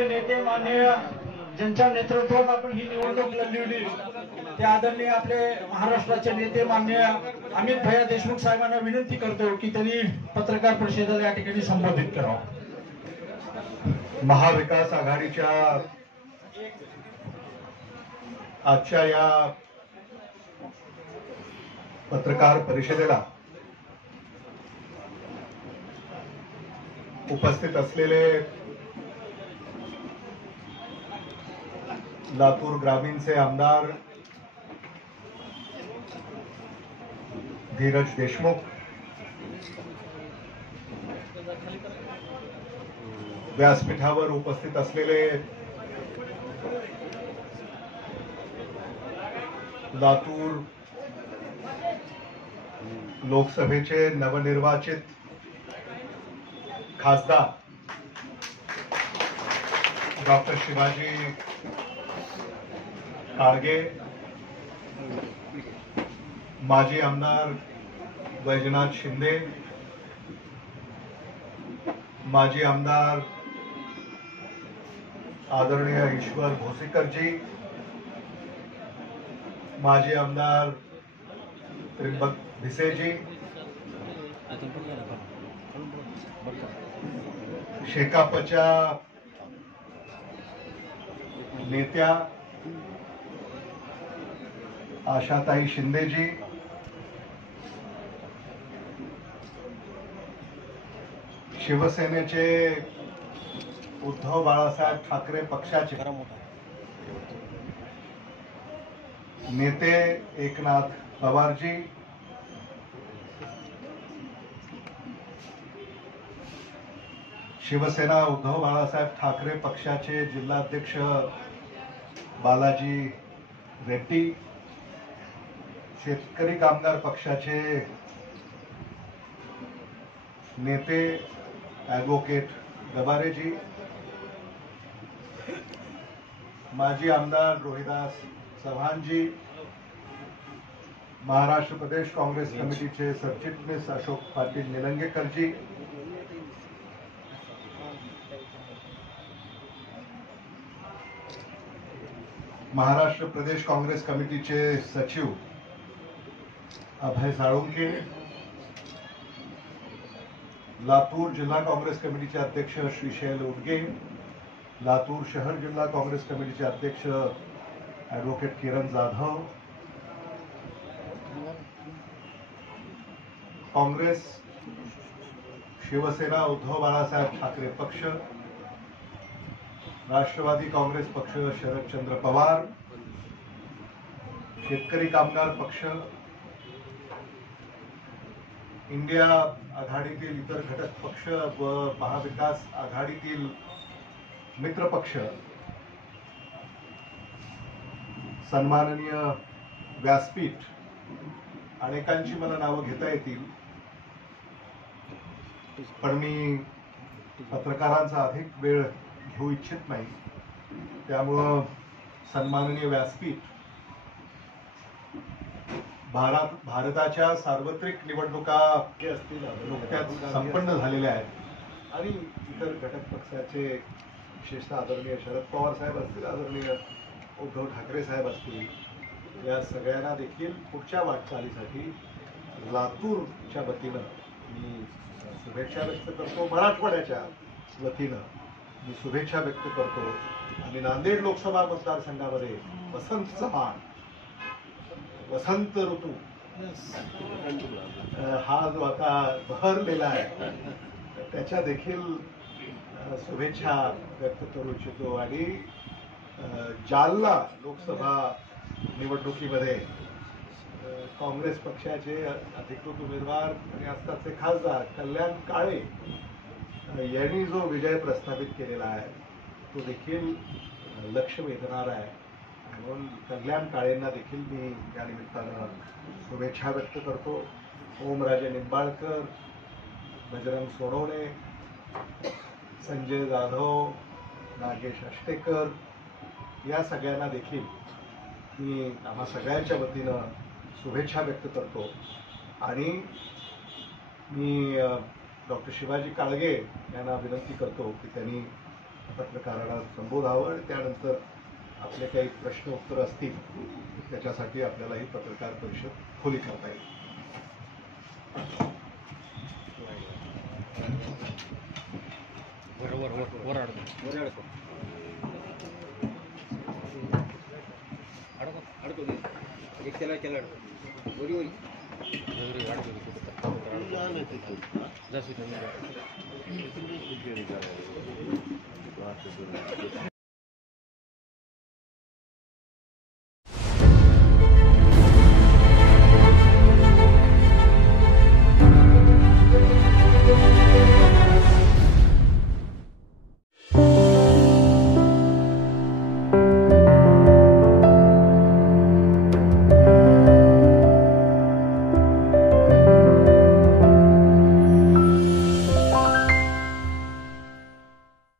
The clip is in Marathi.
आपले नेते माननीय ज्यांच्या नेतृत्वात आपण ही निवडणूक लढवली ते आदरणीय आपले महाराष्ट्राचे नेते माननीय अमित भैया देशमुख साहेबांना विनंती करतो की त्यांनी पत्रकार परिषदेला या ठिकाणी संबोधित करावं। महाविकास आघाडीच्या आजच्या या पत्रकार परिषदेला उपस्थित असलेले लातूर ग्रामीणचे आमदार धीरज देशमुख, व्यासपीठावर उपस्थित असलेले लातूर लोकसभेचे नवनिर्वाचित खासदार डॉक्टर शिवाजी काळगे, माजी आमदार वैजनाथ शिंदे, माजी आमदार आदरणीय ईश्वर भोसीकर, माजी आमदार त्रिंबक भिसे, शेकापच्या नेत्या आशाताई शिंदेजी, शिवसेनेचे उद्धव बाळासाहेब ठाकरे पक्षाचे नेते एकनाथ पवारजी, शिवसेना उद्धव बाळासाहेब ठाकरे पक्षाचे जिल्हाध्यक्ष बालाजी रेड्डी, शेतकरी कामगार पक्षाचे नेते ॲडव्होकेट गबारेजी, माजी आमदार रोहिदास चव्हाणजी, महाराष्ट्र प्रदेश काँग्रेस कमिटीचे सरचिटणीस अशोक पाटील निलंगेकरजी, महाराष्ट्र प्रदेश काँग्रेस कमिटीचे सचिव अभय साळुंके, लातूर जिल्हा काँग्रेस कमिटीचे अध्यक्ष श्रीशैल उडगे, लातूर शहर जिल्हा काँग्रेस कमिटीचे अध्यक्ष ॲडव्होकेट किरण जाधव, काँग्रेस शिवसेना उद्धव बाळासाहेब ठाकरे पक्ष, राष्ट्रवादी काँग्रेस पक्ष शरदचंद्र पवार, शेतकरी कामगार पक्ष, इंडिया आघाडीतील इतर घटक पक्ष व महाविकास आघाडीतील मित्र पक्ष, सन्माननीय व्यासपीठ, अनेकांची मला नावं घेता येतील, पण मी पत्रकारांचा अधिक वेळ घेऊ इच्छित नाही, त्यामुळं सन्माननीय व्यासपीठ, भारताच्या सार्वत्रिक निवडणुका असतील नुकत्याच संपन्न झालेल्या आहेत आणि इतर घटक पक्षाचे विशेषतः आदरणीय शरद पवार साहेब असतील, आदरणीय उद्धव ठाकरे साहेब असतील, या सगळ्यांना देखील पुढच्या वाटचालीसाठी लातूरच्या वतीनं मी शुभेच्छा व्यक्त करतो, मराठवाड्याच्या वतीनं मी शुभेच्छा व्यक्त करतो आणि नांदेड लोकसभा मतदारसंघामध्ये वसंत चव्हाण, वसंत ऋतू हा जो आता बहरलेला आहे त्याच्या देखील शुभेच्छा व्यक्त करू इच्छितो आणि जालना लोकसभा निवडणुकीमध्ये काँग्रेस पक्षाचे अधिकृत उमेदवार आणि आत्ताचे खासदार कल्याण काळे यांनी जो विजय प्रस्थापित केलेला आहे तो देखील लक्ष वेधणारा आहे, म्हणून कल्याण काळेंना देखील मी या निमित्तानं शुभेच्छा व्यक्त करतो। ओमराजे निंबाळकर, बजरंग सोनवणे, संजय जाधव, नागेश अष्टेकर या सगळ्यांना देखील मी आम्हा सगळ्यांच्या वतीनं शुभेच्छा व्यक्त करतो आणि मी डॉक्टर शिवाजी काळगे यांना विनंती करतो की त्यांनी पत्रकारांना संबोधावं आणि त्यानंतर आपले काही प्रश्न उत्तर असतील त्याच्यासाठी आपल्याला ही पत्रकार परिषद खुली करता येईल.